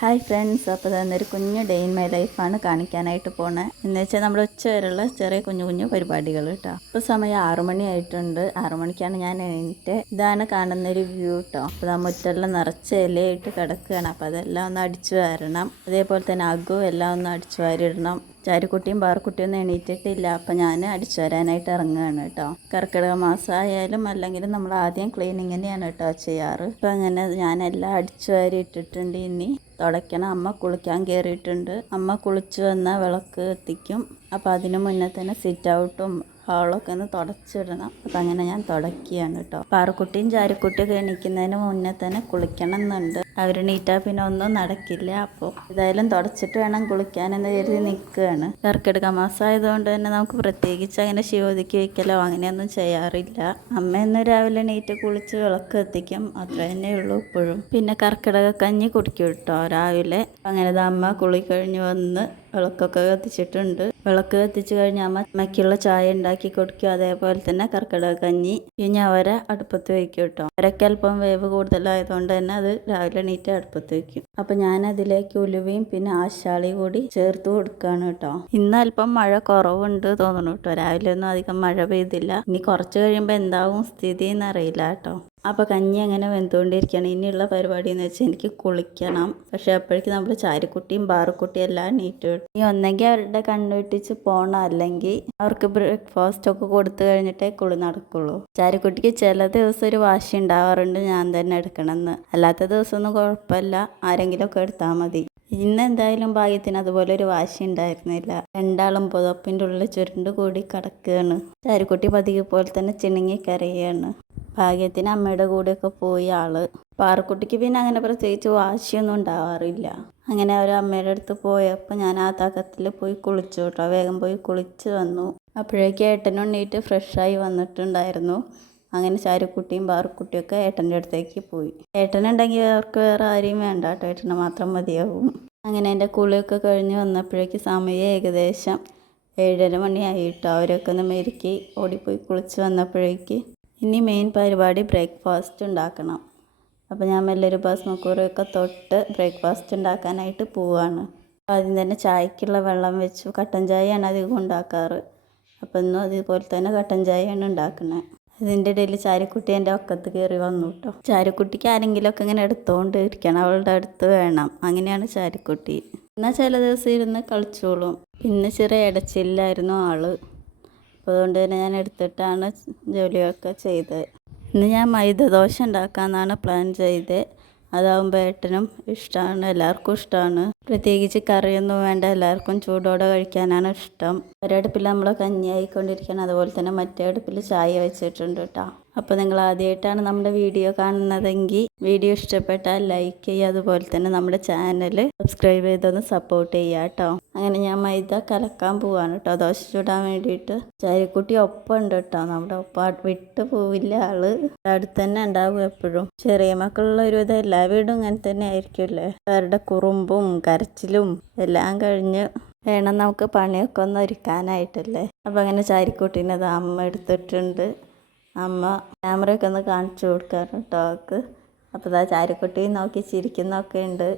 Hi friends, അപ്പോൾ തന്നൊരു കുഞ്ഞു ഡേ ഇൻ മൈ ലൈഫാണ് കാണിക്കാനായിട്ട് പോണത്. എന്ന് വെച്ചാൽ നമ്മുടെ ഉച്ച വരെയുള്ള ചെറിയ കുഞ്ഞു കുഞ്ഞു പരിപാടികൾ കേട്ടോ. ഇപ്പോൾ സമയം 6 മണി ആയിട്ടുണ്ട്. 6 മണിക്കാണ് ഞാൻ എണീറ്റ്. ഇതാണ് കാണുന്നൊരു വ്യൂ കേട്ടോ. അപ്പോൾ ആ മുറ്റെല്ലാം നിറച്ച് ഇലയിട്ട് കിടക്കുകയാണ്. അപ്പോൾ അതെല്ലാം ഒന്ന് അടിച്ചു വാരണം. അതേപോലെ തന്നെ അകവും എല്ലാം ഒന്ന് അടിച്ചു വാരിയിടണം. ചാരുക്കുട്ടിയും പാറക്കുട്ടിയും ഒന്നും എണീറ്റിട്ടില്ല. അപ്പം ഞാൻ അടിച്ചു വരാനായിട്ട് ഇറങ്ങുകയാണ് കേട്ടോ. കർക്കിടക മാസമായാലും അല്ലെങ്കിലും നമ്മൾ ആദ്യം ക്ലീനിങ് തന്നെയാണ് കേട്ടോ ചെയ്യാറ്. അപ്പം അങ്ങനെ ഞാനെല്ലാം അടിച്ചു വാരി ഇട്ടിട്ടുണ്ട്. ഇനി തുടയ്ക്കണം. അമ്മ കുളിക്കാൻ കയറിയിട്ടുണ്ട്. അമ്മ കുളിച്ച് വന്നാൽ വിളക്ക് കത്തിക്കും. അപ്പോൾ അതിന് മുന്നേ തന്നെ സിറ്റ് ഔട്ടും ഹാളൊക്കെ ഒന്ന് തുടച്ചിടണം. അപ്പം അങ്ങനെ ഞാൻ തുടയ്ക്കുകയാണ് കേട്ടോ. പാറക്കുട്ടിയും ചാരുക്കുട്ടിയൊക്കെ എണീക്കുന്നതിന് മുന്നേ തന്നെ കുളിക്കണം എന്നുണ്ട്. അവരെണീറ്റാൽ പിന്നെ ഒന്നും നടക്കില്ല. അപ്പോൾ ഏതായാലും തുടച്ചിട്ട് വേണം കുളിക്കാനെന്ന് കരുതി നിൽക്കുകയാണ്. കർക്കിടക മാസം ആയതുകൊണ്ട് തന്നെ നമുക്ക് പ്രത്യേകിച്ച് അങ്ങനെ ശിവതിക്ക് വയ്ക്കലോ അങ്ങനെയൊന്നും ചെയ്യാറില്ല. അമ്മ ഇന്ന് രാവിലെ എണീറ്റ് കുളിച്ച് വിളക്ക് കത്തിക്കും. അത്ര തന്നെ ഉള്ളൂ ഇപ്പോഴും. പിന്നെ കർക്കിടക കഞ്ഞി കുടിക്കും കേട്ടോ രാവിലെ. അങ്ങനെ അമ്മ കുളി കഴിഞ്ഞ് വന്ന് വിളക്കൊക്കെ കത്തിച്ചിട്ടുണ്ട്. വിളക്ക് കത്തിച്ച് കഴിഞ്ഞ് അമ്മയ്ക്കുള്ള ചായ ഉണ്ടാക്കി കൊടുക്കും. അതേപോലെ തന്നെ കർക്കിടക കഞ്ഞി പിന്നെ അവരെ അടുപ്പത്ത് വയ്ക്കും കേട്ടോ. അവരൊക്കെ അല്പം വേവ് കൂടുതലായതുകൊണ്ട് തന്നെ അത് രാവിലെ എണീറ്റ് അടുപ്പത്ത് വയ്ക്കും. അപ്പം ഞാൻ അതിലേക്ക് ഉലുവയും പിന്നെ ആശാളി കൂടി ചേർത്ത് കൊടുക്കുകയാണ് കേട്ടോ. ഇന്ന് അല്പം മഴ കുറവുണ്ട് തോന്നുന്നു കേട്ടോ. രാവിലെ ഒന്നും അധികം മഴ പെയ്തില്ല. ഇനി കുറച്ച് കഴിയുമ്പോൾ എന്താവും സ്ഥിതി എന്നറിയില്ല കേട്ടോ. അപ്പോൾ കഞ്ഞി അങ്ങനെ വെന്തുകൊണ്ടിരിക്കുകയാണ്. ഇനിയുള്ള പരിപാടി എന്ന് വെച്ചാൽ എനിക്ക് കുളിക്കണം. പക്ഷേ അപ്പോഴേക്കും നമ്മൾ ചാരുക്കുട്ടിയും ബാറുക്കുട്ടിയും എല്ലാം എണീറ്റ്. ഇനി ഒന്നെങ്കിൽ അവരുടെ കണ്ണ് വെട്ടിച്ച് പോകണം, അല്ലെങ്കിൽ അവർക്ക് ബ്രേക്ക്ഫാസ്റ്റ് ഒക്കെ കൊടുത്തു കഴിഞ്ഞിട്ടേ കുളി നടക്കുള്ളൂ. ചാരുക്കുട്ടിക്ക് ചില ദിവസം ഒരു വാശി ഉണ്ടാവാറുണ്ട് ഞാൻ തന്നെ എടുക്കണമെന്ന്. അല്ലാത്ത ദിവസമൊന്നും കുഴപ്പമില്ല, ആരെങ്കിലുമൊക്കെ എടുത്താൽ മതി. ഇന്ന് എന്തായാലും ഭാഗ്യത്തിന് അതുപോലെ ഒരു വാശി ഉണ്ടായിരുന്നില്ല. രണ്ടാളും പുതപ്പിൻ്റെ ഉള്ളിൽ ചുരുണ്ട് കൂടി കിടക്കുകയാണ്. ചാരുക്കുട്ടി പതിവ് പോലെ തന്നെ ചിണുങ്ങി കരയാണ്. ഭാഗ്യത്തിന് അമ്മയുടെ കൂടെയൊക്കെ പോയി ആള്. പാറക്കുട്ടിക്ക് പിന്നെ അങ്ങനെ പ്രത്യേകിച്ച് വാശിയൊന്നും ഉണ്ടാവാറില്ല. അങ്ങനെ അവർ അമ്മയുടെ അടുത്ത് പോയപ്പോൾ ഞാൻ ആ തകത്തിൽ പോയി കുളിച്ചു കേട്ടോ. വേഗം പോയി കുളിച്ച് വന്നു. അപ്പോഴേക്കും ഏട്ടനും എണീറ്റ് ഫ്രഷായി വന്നിട്ടുണ്ടായിരുന്നു. അങ്ങനെ ചാരുക്കുട്ടിയും പാറക്കുട്ടിയൊക്കെ ഏട്ടൻ്റെ അടുത്തേക്ക് പോയി. ഏട്ടനുണ്ടെങ്കിൽ അവർക്ക് വേറെ ആരെയും വേണ്ട കേട്ടോ, ഏട്ടനെ മാത്രം മതിയാവും. അങ്ങനെ എൻ്റെ കുളിയൊക്കെ കഴിഞ്ഞ് വന്നപ്പോഴേക്ക് സമയം ഏകദേശം 7:30 മണിയായിട്ടോ. അവരൊക്കെ ഒന്ന് മെരുക്കി ഓടിപ്പോയി കുളിച്ച് വന്നപ്പോഴേക്ക് ഇനി മെയിൻ പരിപാടി ബ്രേക്ക്ഫാസ്റ്റ് ഉണ്ടാക്കണം. അപ്പോൾ ഞാൻ മെല്ലൊരു ഭസ്മക്കുറിയൊക്കെ തൊട്ട് ബ്രേക്ക്ഫാസ്റ്റ് ഉണ്ടാക്കാനായിട്ട് പോവുകയാണ്. ആദ്യം തന്നെ ചായക്കുള്ള വെള്ളം വെച്ചു. കട്ടൻ ചായയാണ് അധികം ഉണ്ടാക്കാറ്. അപ്പോൾ ഇന്നും അതുപോലെ തന്നെ കട്ടൻ ചായയാണ് ഉണ്ടാക്കുന്നത്. അതിൻ്റെ ഇടയിൽ ചാരുക്കുട്ടി എൻ്റെ ഒക്കത്ത് കയറി വന്നു കേട്ടോ. ചാരുക്കുട്ടിക്ക് ആരെങ്കിലുമൊക്കെ ഇങ്ങനെ എടുത്തുകൊണ്ട് ഇരിക്കണം, അവളുടെ അടുത്ത് വേണം. അങ്ങനെയാണ് ചാരുക്കുട്ടി. എന്നാൽ ചില ദിവസം ഇരുന്ന് കളിച്ചോളും. പിന്നെ ചെറിയ ഇടച്ചില്ലായിരുന്നു ആള്. അപ്പോൾ അതുകൊണ്ട് തന്നെ ഞാൻ എടുത്തിട്ടാണ് ജോലിയൊക്കെ ചെയ്തത്. ഇന്ന് ഞാൻ മൈദ ദോശ ഉണ്ടാക്കാമെന്നാണ് പ്ലാൻ ചെയ്തത്. അതാവുമ്പോൾ ഏട്ടനും ഇഷ്ടമാണ്, എല്ലാവർക്കും ഇഷ്ടമാണ്. പ്രത്യേകിച്ച് കറിയൊന്നും വേണ്ട, എല്ലാവർക്കും ചൂടോടെ കഴിക്കാനാണ് ഇഷ്ടം. ഒരടുപ്പിൽ നമ്മൾ കഞ്ഞി ആയിക്കൊണ്ടിരിക്കണം, അതുപോലെ തന്നെ മറ്റേ അടുപ്പിൽ ചായ വെച്ചിട്ടുണ്ട് കേട്ടോ. അപ്പോൾ നിങ്ങൾ ആദ്യമായിട്ടാണ് നമ്മുടെ വീഡിയോ കാണുന്നതെങ്കിൽ വീഡിയോ ഇഷ്ടപ്പെട്ടാൽ ലൈക്ക് ചെയ്യുക. അതുപോലെ തന്നെ നമ്മുടെ ചാനൽ സബ്സ്ക്രൈബ് ചെയ്തൊന്ന് സപ്പോർട്ട് ചെയ്യുക കേട്ടോ. അങ്ങനെ ഞാൻ മൈദ കലക്കാൻ പോവാണ് കേട്ടോ, ദോശ ചൂടാൻ വേണ്ടിയിട്ട്. ചാരുക്കുട്ടി ഒപ്പം ഉണ്ട് കേട്ടോ. നമ്മുടെ ഒപ്പം വിട്ട് പോവില്ല ആള്. അടുത്ത് തന്നെ ഉണ്ടാവും എപ്പോഴും. ചെറിയ മക്കളുള്ള ഒരുവിധം എല്ലാ വീടും ഇങ്ങനെ തന്നെ ആയിരിക്കുമല്ലേ. അവരുടെ കുറുമ്പും കരച്ചിലും എല്ലാം കഴിഞ്ഞ് വേണം നമുക്ക് പണിയൊക്കെ ഒന്ന് ഒരുക്കാനായിട്ടല്ലേ. അപ്പം അങ്ങനെ ചാരുക്കുട്ടീനത് അമ്മ എടുത്തിട്ടുണ്ട്. അമ്മ ക്യാമറയൊക്കെ ഒന്ന് കാണിച്ചു കൊടുക്കാറ് കേട്ടോ അവൾക്ക്. അപ്പോൾ ഇതാ ചാരുക്കുട്ടി നോക്കി ചിരിക്കുന്നൊക്കെ ഉണ്ട്.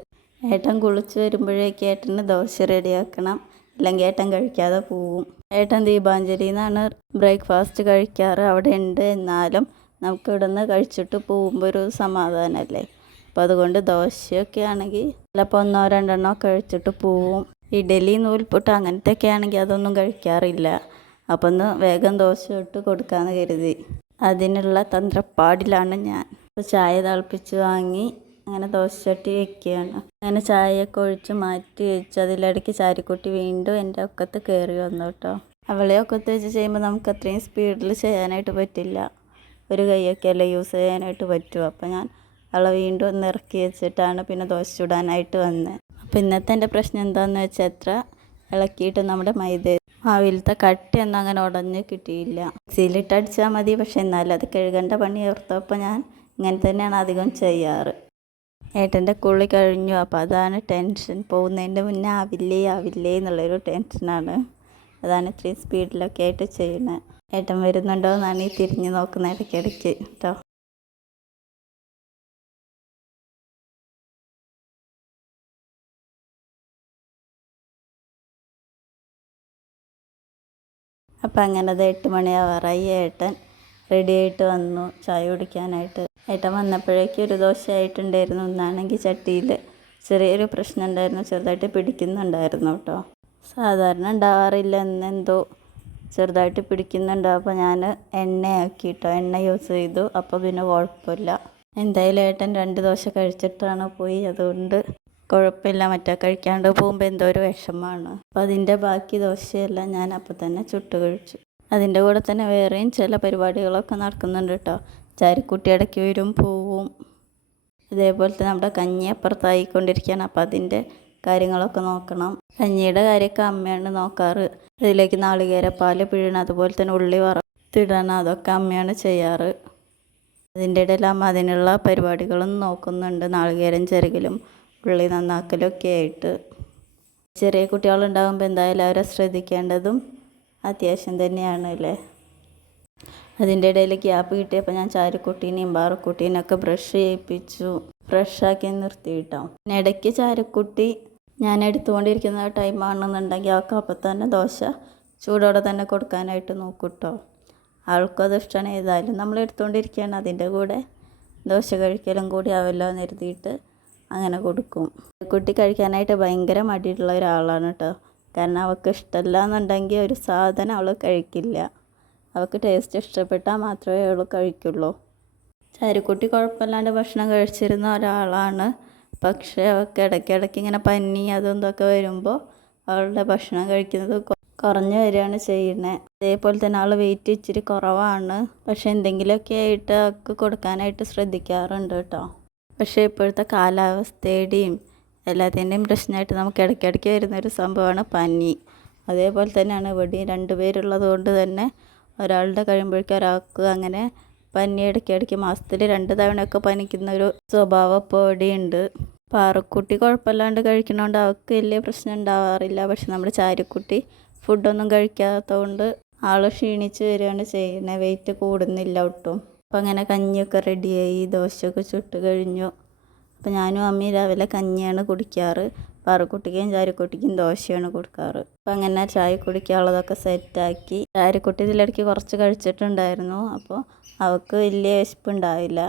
ഏട്ടൻ കുളിച്ച് വരുമ്പോഴേക്ക് ഏട്ടന് ദോശ റെഡിയാക്കണം, അല്ലെങ്കിൽ ഏട്ടൻ കഴിക്കാതെ പോവും. ഏട്ടൻ ദീപാഞ്ജലി എന്നാണ് ബ്രേക്ക്ഫാസ്റ്റ് കഴിക്കാറ്. അവിടെ ഉണ്ട്, എന്നാലും നമുക്ക് ഇവിടെ നിന്ന് കഴിച്ചിട്ട് പോകുമ്പോൾ ഒരു സമാധാനമല്ലേ. അപ്പോൾ അതുകൊണ്ട് ദോശയൊക്കെ ആണെങ്കിൽ ചിലപ്പോൾ 1-2 കഴിച്ചിട്ട് പോവും. ഇഡലി നൂൽപുട്ട് അങ്ങനത്തെയൊക്കെ ആണെങ്കിൽ അതൊന്നും കഴിക്കാറില്ല. അപ്പം ഒന്ന് വേഗം ദോശ ഇട്ട് കൊടുക്കാമെന്ന് കരുതി. അതിനുള്ള തന്ത്രപ്പാടിലാണ് ഞാൻ. അപ്പോൾ ചായ തിളപ്പിച്ച് വാങ്ങി അങ്ങനെ ദോശച്ചട്ടി വയ്ക്കുകയാണ്. അങ്ങനെ ചായയൊക്കെ ഒഴിച്ച് മാറ്റി വെച്ച് അതിലിടയ്ക്ക് ചാരുക്കുട്ടി വീണ്ടും എൻ്റെ ഒക്കത്ത് കയറി വന്നു കേട്ടോ. അവളെ ഒക്കത്ത് വെച്ച് ചെയ്യുമ്പോൾ നമുക്ക് അത്രയും സ്പീഡിൽ ചെയ്യാനായിട്ട് പറ്റില്ല. ഒരു കൈയൊക്കെ അല്ലേ യൂസ് ചെയ്യാനായിട്ട് പറ്റും. അപ്പോൾ ഞാൻ അവളെ വീണ്ടും ഒന്ന് ഇറക്കി വെച്ചിട്ടാണ് പിന്നെ ദോശ ചുടാനായിട്ട് വന്നത്. അപ്പോൾ ഇന്നത്തെ എൻ്റെ പ്രശ്നം എന്താണെന്ന് വെച്ചാൽ എത്ര ഇളക്കിയിട്ട് നമ്മുടെ മാവിലത്തെ കട്ടിയൊന്നും അങ്ങനെ ഉടഞ്ഞ് കിട്ടിയില്ല. മിക്സിയിലിട്ട് അടിച്ചാൽ മതി, പക്ഷെ എന്നാലും അത് കഴുകേണ്ട പണി ഓർത്തപ്പോൾ ഞാൻ ഇങ്ങനെ തന്നെയാണ് അധികം ചെയ്യാറ്. ഏട്ടൻ്റെ കുളി കഴിഞ്ഞു. അപ്പോൾ അതാണ് ടെൻഷൻ. പോകുന്നതിൻ്റെ മുന്നേ ആവില്ലേ എന്നുള്ളൊരു ടെൻഷനാണ്. അതാണ് ഇത്രയും സ്പീഡിലൊക്കെ ആയിട്ട് ചെയ്യുന്നത്. ഏട്ടൻ വരുന്നുണ്ടോ എന്നാണ് ഈ തിരിഞ്ഞ് നോക്കുന്നത് ഇടയ്ക്കിടയ്ക്ക് കേട്ടോ. അപ്പം അങ്ങനെ അത് 8 മണിയാവാറായി. ഏട്ടൻ റെഡി ആയിട്ട് വന്നു ചായ കുടിക്കാനായിട്ട്. ഏട്ടൻ വന്നപ്പോഴേക്കും ഒരു ദോശ ആയിട്ടുണ്ടായിരുന്നു. ഒന്നാണെങ്കിൽ ചട്ടിയിൽ ചെറിയൊരു പ്രശ്നം ഉണ്ടായിരുന്നു, ചെറുതായിട്ട് പിടിക്കുന്നുണ്ടായിരുന്നു കേട്ടോ. സാധാരണ ഉണ്ടാവാറില്ല, എന്നെന്തോ ചെറുതായിട്ട് പിടിക്കുന്നുണ്ട്. അപ്പോൾ ഞാൻ എണ്ണയാക്കി കേട്ടോ, എണ്ണ യൂസ് ചെയ്തു. അപ്പോൾ പിന്നെ കുഴപ്പമില്ല. എന്തായാലും ഏട്ടൻ 2 ദോശ കഴിച്ചിട്ടാണ് പോയി, അതുകൊണ്ട് കുഴപ്പമില്ല. മറ്റേ കഴിക്കാണ്ട് പോകുമ്പോൾ എന്തോ ഒരു വിഷമമാണ്. അപ്പോൾ അതിൻ്റെ ബാക്കി ദോശയെല്ലാം ഞാൻ അപ്പോൾ തന്നെ ചുട്ട് കഴിച്ചു. അതിൻ്റെ കൂടെ തന്നെ വേറെയും ചില പരിപാടികളൊക്കെ നടക്കുന്നുണ്ട് കേട്ടോ. ചാരിക്കുട്ടി ഇടയ്ക്ക് വരും, പോവും. ഇതേപോലത്തെ നമ്മുടെ കഞ്ഞി അപ്പുറത്തായിക്കൊണ്ടിരിക്കുകയാണ്. അപ്പോൾ അതിൻ്റെ കാര്യങ്ങളൊക്കെ നോക്കണം. കഞ്ഞിയുടെ കാര്യമൊക്കെ അമ്മയാണ് നോക്കാറ്. അതിലേക്ക് നാളികേരപ്പാൽ പിഴണം, അതുപോലെ തന്നെ ഉള്ളി വറുത്തിടണം, അതൊക്കെ അമ്മയാണ് ചെയ്യാറ്. അതിൻ്റെ ഇടയിൽ അമ്മ അതിനുള്ള പരിപാടികളും നോക്കുന്നുണ്ട്, നാളികേരം ചെറുകലും ഉള്ളി നന്നാക്കലും ഒക്കെ ആയിട്ട്. ചെറിയ കുട്ടികളുണ്ടാകുമ്പോൾ എന്തായാലും അവരെ ശ്രദ്ധിക്കേണ്ടതും അത്യാവശ്യം തന്നെയാണ് അല്ലേ. അതിൻ്റെ ഇടയിൽ ഗ്യാപ്പ് കിട്ടിയപ്പോൾ ഞാൻ ചാരുക്കുട്ടീനെയും പാറുക്കുട്ടീനെയൊക്കെ ബ്രഷ് ചെയ്യിപ്പിച്ചു, ഫ്രഷാക്കി നിർത്തിയിട്ടോ. പിന്നെ ഇടയ്ക്ക് ചാരുക്കുട്ടി ഞാൻ എടുത്തുകൊണ്ടിരിക്കുന്ന ടൈമാണെന്നുണ്ടെങ്കിൽ അവൾക്ക് അപ്പം തന്നെ ദോശ ചൂടോടെ തന്നെ കൊടുക്കാനായിട്ട് നോക്കൂട്ടോ. ആൾക്കും അത് ഇഷ്ടമാണ്. ഏതായാലും നമ്മൾ എടുത്തുകൊണ്ടിരിക്കുകയാണ്, അതിൻ്റെ കൂടെ ദോശ കഴിക്കലും കൂടി ആവല്ലോ എന്ന് കരുതിയിട്ട് അങ്ങനെ കൊടുക്കും. കുട്ടി കഴിക്കാനായിട്ട് ഭയങ്കര മടിയുള്ള ഒരാളാണ് കേട്ടോ. കാരണം അവൾക്ക് ഇഷ്ടമല്ല എന്നുണ്ടെങ്കിൽ ഒരു സാധനം അവൾ കഴിക്കില്ല. അവൾക്ക് ടേസ്റ്റ് ഇഷ്ടപ്പെട്ടാൽ മാത്രമേ അവൾ കഴിക്കുള്ളൂ. ചാരുക്കുട്ടി കുഴപ്പമില്ലാണ്ട് ഭക്ഷണം കഴിച്ചിരുന്ന ഒരാളാണ്. പക്ഷേ അവൾക്ക് ഇടയ്ക്കിടയ്ക്ക് ഇങ്ങനെ പനി അതും ഇതൊക്കെ വരുമ്പോൾ അവളുടെ ഭക്ഷണം കഴിക്കുന്നത് കുറഞ്ഞു വരികയാണ് ചെയ്യുന്നത്. അതേപോലെ തന്നെ അവൾ വെയിറ്റ് ഇച്ചിരി കുറവാണ്. പക്ഷെ എന്തെങ്കിലുമൊക്കെ ആയിട്ട് അവൾക്ക് കൊടുക്കാനായിട്ട് ശ്രദ്ധിക്കാറുണ്ട് കേട്ടോ. പക്ഷേ ഇപ്പോഴത്തെ കാലാവസ്ഥയുടെയും എല്ലാത്തിൻ്റെയും പ്രശ്നമായിട്ട് നമുക്ക് ഇടയ്ക്കിടയ്ക്ക് വരുന്നൊരു സംഭവമാണ് പനി. അതേപോലെ തന്നെയാണ് ഇവിടെയും 2 പേരുള്ളത് കൊണ്ട് തന്നെ ഒരാളുടെ കഴിയുമ്പോഴേക്കും ഒരാൾക്ക് അങ്ങനെ പനി ഇടയ്ക്കിടയ്ക്ക് മാസത്തിൽ 2 തവണയൊക്കെ പനിക്കുന്നൊരു സ്വഭാവം ഇപ്പോൾ ഇവിടെയുണ്ട്. പാറുക്കുട്ടി കുഴപ്പമില്ലാണ്ട് കഴിക്കണോണ്ട് അവൾക്ക് വലിയ പ്രശ്നം ഉണ്ടാവാറില്ല. പക്ഷെ നമ്മുടെ ചാരുക്കുട്ടി ഫുഡൊന്നും കഴിക്കാത്തതുകൊണ്ട് ആൾ ക്ഷീണിച്ച് വരികയാണ് ചെയ്യുന്നത്, വെയിറ്റ് കൂടുന്നില്ല ഒട്ടും. അപ്പം അങ്ങനെ കഞ്ഞിയൊക്കെ റെഡിയായി, ദോശയൊക്കെ ചുട്ട് കഴിഞ്ഞു. അപ്പം ഞാനും അമ്മയും രാവിലെ കഞ്ഞിയാണ് കുടിക്കാറ്, പാറുക്കുട്ടിക്കും ചാരുക്കുട്ടിക്കും ദോശയാണ് കൊടുക്കാറ്. അപ്പം അങ്ങനെ ചായ കുടിക്കാനുള്ളതൊക്കെ സെറ്റാക്കി. ചാരുക്കുട്ടി ഇതിലിടയ്ക്ക് കുറച്ച് കഴിച്ചിട്ടുണ്ടായിരുന്നു, അപ്പോൾ അവൾക്ക് വലിയ വിശപ്പുണ്ടാവില്ല.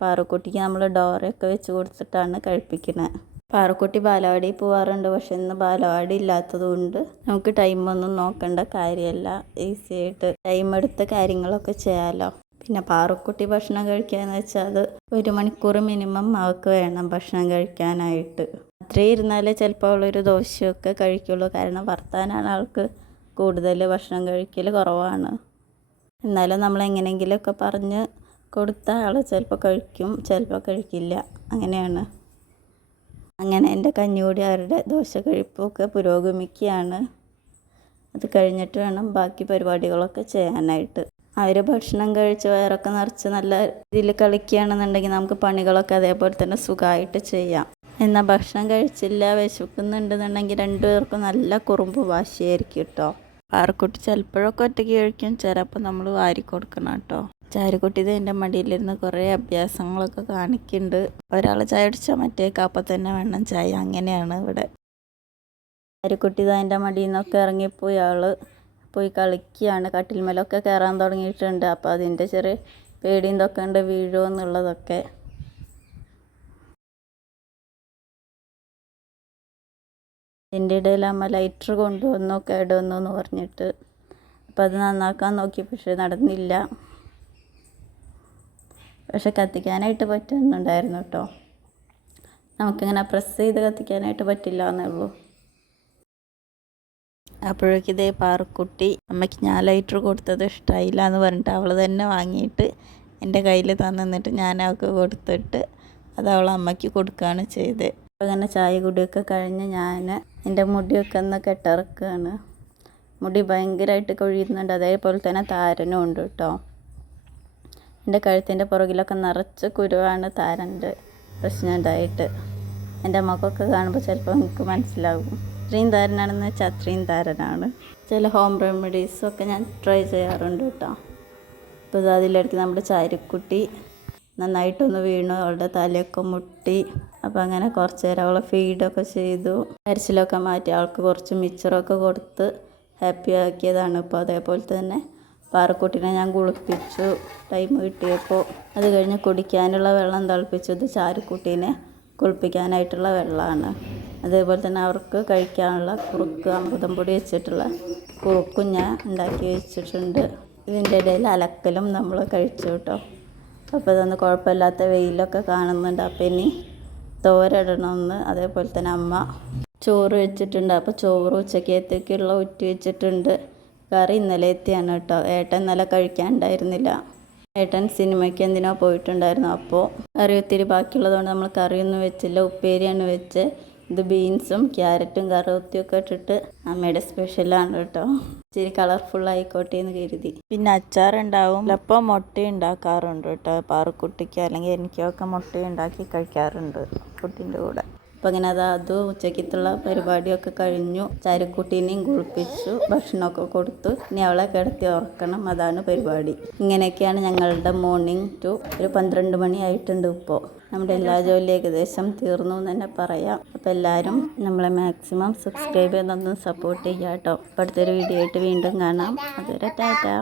പാറുക്കുട്ടിക്ക് നമ്മൾ ഡോറയൊക്കെ വെച്ച് കൊടുത്തിട്ടാണ് കഴിപ്പിക്കുന്നത്. പാറുക്കുട്ടി ബാലവാടിയിൽ പോകാറുണ്ട്, പക്ഷെ ഇന്ന് ബാലവാടി ഇല്ലാത്തത് കൊണ്ട് നമുക്ക് ടൈമൊന്നും നോക്കേണ്ട കാര്യമല്ല, ഈസി ആയിട്ട് ടൈം എടുത്ത് കാര്യങ്ങളൊക്കെ ചെയ്യാമല്ലോ. പിന്നെ പാറുക്കുട്ടി ഭക്ഷണം കഴിക്കാന്ന് വെച്ചാൽ അത് 1 മണിക്കൂർ മിനിമം അവൾക്ക് വേണം ഭക്ഷണം കഴിക്കാനായിട്ട്. അത്രയും ഇരുന്നാലേ ചിലപ്പോൾ അവളൊരു ദോശയൊക്കെ കഴിക്കുള്ളൂ. കാരണം വർത്താനാണ് ആൾക്ക് കൂടുതൽ, ഭക്ഷണം കഴിക്കൽ കുറവാണ്. എന്നാലും നമ്മൾ എങ്ങനെയെങ്കിലുമൊക്കെ പറഞ്ഞ് കൊടുത്താൽ ആൾ ചിലപ്പോൾ കഴിക്കും, ചിലപ്പോൾ കഴിക്കില്ല, അങ്ങനെയാണ്. അങ്ങനെ എൻ്റെ കഞ്ഞികൂടി അവരുടെ ദോശ കഴിപ്പൊക്കെ പുരോഗമിക്കുകയാണ്. അത് കഴിഞ്ഞിട്ട് വേണം ബാക്കി പരിപാടികളൊക്കെ ചെയ്യാനായിട്ട്. അവർ ഭക്ഷണം കഴിച്ച് വയറൊക്കെ നിറച്ച് നല്ല രീതിയിൽ കളിക്കുകയാണെന്നുണ്ടെങ്കിൽ നമുക്ക് പണികളൊക്കെ അതേപോലെ തന്നെ സുഖമായിട്ട് ചെയ്യാം. എന്നാൽ ഭക്ഷണം കഴിച്ചില്ല, വിശക്കുന്നുണ്ടെന്നുണ്ടെങ്കിൽ 2 പേർക്കും നല്ല കുറുമ്പ് വാശിയായിരിക്കും കേട്ടോ. പാറുക്കുട്ടി ചിലപ്പോഴൊക്കെ ഒറ്റയ്ക്ക് കഴിക്കും, ചിലപ്പോൾ നമ്മൾ വാരി കൊടുക്കണം കേട്ടോ. ചാരുക്കുട്ടി എൻ്റെ മടിയിലിരുന്ന് കുറേ അഭ്യാസങ്ങളൊക്കെ കാണിക്കുന്നുണ്ട്. ഒരാൾ ചായ അടിച്ചാൽ മറ്റേക്ക് അപ്പം തന്നെ വേണം ചായ, അങ്ങനെയാണ് ഇവിടെ. ചാരുക്കുട്ടി എൻ്റെ മടിയിൽ നിന്നൊക്കെ ഇറങ്ങിപ്പോയി ആൾ പോയി കളിക്കുകയാണ്. കട്ടിൽമേലൊക്കെ കയറാൻ തുടങ്ങിയിട്ടുണ്ട്. അപ്പോൾ അതിൻ്റെ ചെറിയ പേടിയും ഇതൊക്കെ ഉണ്ട്, വീഴുമോ എന്നുള്ളതൊക്കെ. ഇതിൻ്റെ ഇടയിൽ അമ്മ ലൈറ്റർ കൊണ്ടുവന്നു, കേടുവന്നു എന്ന് പറഞ്ഞിട്ട്. അപ്പോൾ അത് നന്നാക്കാൻ നോക്കി, പക്ഷേ നടന്നില്ല. പക്ഷെ കത്തിക്കാനായിട്ട് പറ്റുന്നുണ്ടായിരുന്നു കേട്ടോ. നമുക്കിങ്ങനെ പ്രസ് ചെയ്ത് കത്തിക്കാനായിട്ട് പറ്റില്ല എന്നേ ഉള്ളൂ. അപ്പോഴേക്കും ഇതേ പാറുക്കുട്ടി അമ്മയ്ക്ക് ഞാൻ ലൈറ്റർ കൊടുത്തത് ഇഷ്ടമായില്ല എന്ന് പറഞ്ഞിട്ട് അവൾ തന്നെ വാങ്ങിയിട്ട് എൻ്റെ കയ്യിൽ തന്നിട്ട് ഞാൻ അവൾക്ക് കൊടുത്തിട്ട് അത് അവൾ അമ്മയ്ക്ക് കൊടുക്കുകയാണ് ചെയ്തത്. അപ്പോൾ അങ്ങനെ ചായ കുടിയൊക്കെ കഴിഞ്ഞ് ഞാൻ എൻ്റെ മുടിയൊക്കെ ഒന്ന് കെട്ടിറക്കുകയാണ്. മുടി ഭയങ്കരമായിട്ട് കൊഴിയുന്നുണ്ട്, അതേപോലെ തന്നെ താരനും ഉണ്ട് കേട്ടോ. എൻ്റെ കഴുത്തിൻ്റെ പുറകിലൊക്കെ നിറച്ച് കുരുവാണ്, താരൻ്റെ പ്രശ്നം ഉണ്ടായിട്ട്. എൻ്റെ മുഖമൊക്കെ കാണുമ്പോൾ ചിലപ്പോൾ എനിക്ക് മനസ്സിലാകും ഇത്രയും താരനാണെന്ന് വെച്ചാൽ അത്രയും താരനാണ്. ചില ഹോം റെമഡീസൊക്കെ ഞാൻ ട്രൈ ചെയ്യാറുണ്ട് കേട്ടോ. അപ്പോൾ അതിലിടയ്ക്ക് നമ്മുടെ ചാരുക്കുട്ടി നന്നായിട്ടൊന്ന് വീണു, അവളുടെ തലയൊക്കെ മുട്ടി. അപ്പോൾ അങ്ങനെ കുറച്ച് നേരം അവളെ ഫീഡൊക്കെ ചെയ്തു, കരച്ചിലൊക്കെ മാറ്റി അവൾക്ക് കുറച്ച് മിച്ചറൊക്കെ കൊടുത്ത് ഹാപ്പി ആക്കിയതാണ്. ഇപ്പോൾ അതേപോലെ തന്നെ പാറക്കുട്ടീനെ ഞാൻ കുളിപ്പിച്ചു ടൈം കിട്ടിയപ്പോൾ. അത് കഴിഞ്ഞ് കുടിക്കാനുള്ള വെള്ളം തിളപ്പിച്ചു. ഇത് ചാരുക്കുട്ടീനെ കുളിപ്പിക്കാനായിട്ടുള്ള വെള്ളമാണ്. അതേപോലെ തന്നെ അവർക്ക് കഴിക്കാനുള്ള കുറുക്ക്, അമൃതം പൊടി വെച്ചിട്ടുള്ള കുറുക്കും ഞാൻ ഉണ്ടാക്കി വെച്ചിട്ടുണ്ട്. ഇതിൻ്റെ ഇടയിൽ അലക്കലും നമ്മൾ കഴിച്ചു കേട്ടോ. അപ്പോൾ ഇതൊന്ന് കുഴപ്പമില്ലാത്ത വെയിലൊക്കെ കാണുന്നുണ്ട്. അപ്പോൾ ഇനി തോരയിടണമെന്ന്. അതേപോലെ തന്നെ അമ്മ ചോറ് വെച്ചിട്ടുണ്ട്. അപ്പോൾ ചോറ് ഉച്ചക്കത്തേക്കുള്ള ഊറ്റി വെച്ചിട്ടുണ്ട്. കറി ഇന്നലെ എത്തിയാണ് കേട്ടോ. ഏട്ടൻ ഇന്നലെ കഴിക്കാനുണ്ടായിരുന്നില്ല. ഏട്ടൻ സിനിമയ്ക്ക് എന്തിനോ പോയിട്ടുണ്ടായിരുന്നു. അപ്പോൾ കറി ഒത്തിരി ബാക്കിയുള്ളതുകൊണ്ട് നമ്മൾ കറിയൊന്നും വെച്ചില്ല, ഉപ്പേരിയാണ് വെച്ച്. ഇത് ബീൻസും ക്യാരറ്റും കറുവത്തിയൊക്കെ ഇട്ടിട്ട് അമ്മയുടെ സ്പെഷ്യലാണ് കേട്ടോ. ഇച്ചിരി കളർഫുൾ ആയിക്കോട്ടെ എന്ന് കരുതി. പിന്നെ അച്ചാറുണ്ടാവും. ചിലപ്പോൾ മുട്ട ഉണ്ടാക്കാറുണ്ട് കേട്ടോ. പാറുക്കുട്ടിക്ക് അല്ലെങ്കിൽ എനിക്കൊക്കെ മുട്ട ഉണ്ടാക്കി കഴിക്കാറുണ്ട് കുട്ടീൻ്റെ കൂടെ. അപ്പം അങ്ങനെ അതും ഉച്ചക്കത്തുള്ള പരിപാടിയൊക്കെ കഴിഞ്ഞു. ചാരുക്കുട്ടീനെയും കുളിപ്പിച്ചു, ഭക്ഷണമൊക്കെ കൊടുത്തു. ഇനി അവളെ കിടത്തി ഉറക്കണം, അതാണ് പരിപാടി. ഇങ്ങനെയൊക്കെയാണ് ഞങ്ങളുടെ മോർണിംഗ് ടു. ഒരു 12 മണിയായിട്ടുണ്ട് ഇപ്പോൾ. നമ്മുടെ എല്ലാ ജോലിയും ഏകദേശം തീർന്നു എന്ന് തന്നെ പറയാം. അപ്പോൾ എല്ലാവരും നമ്മളെ മാക്സിമം സബ്സ്ക്രൈബ് ചെയ്തൊന്ന് സപ്പോർട്ട് ചെയ്യാം കേട്ടോ. അപ്പോൾ അടുത്തൊരു വീഡിയോ ആയിട്ട് വീണ്ടും കാണാം. അതുവരെ ടാറ്റാ.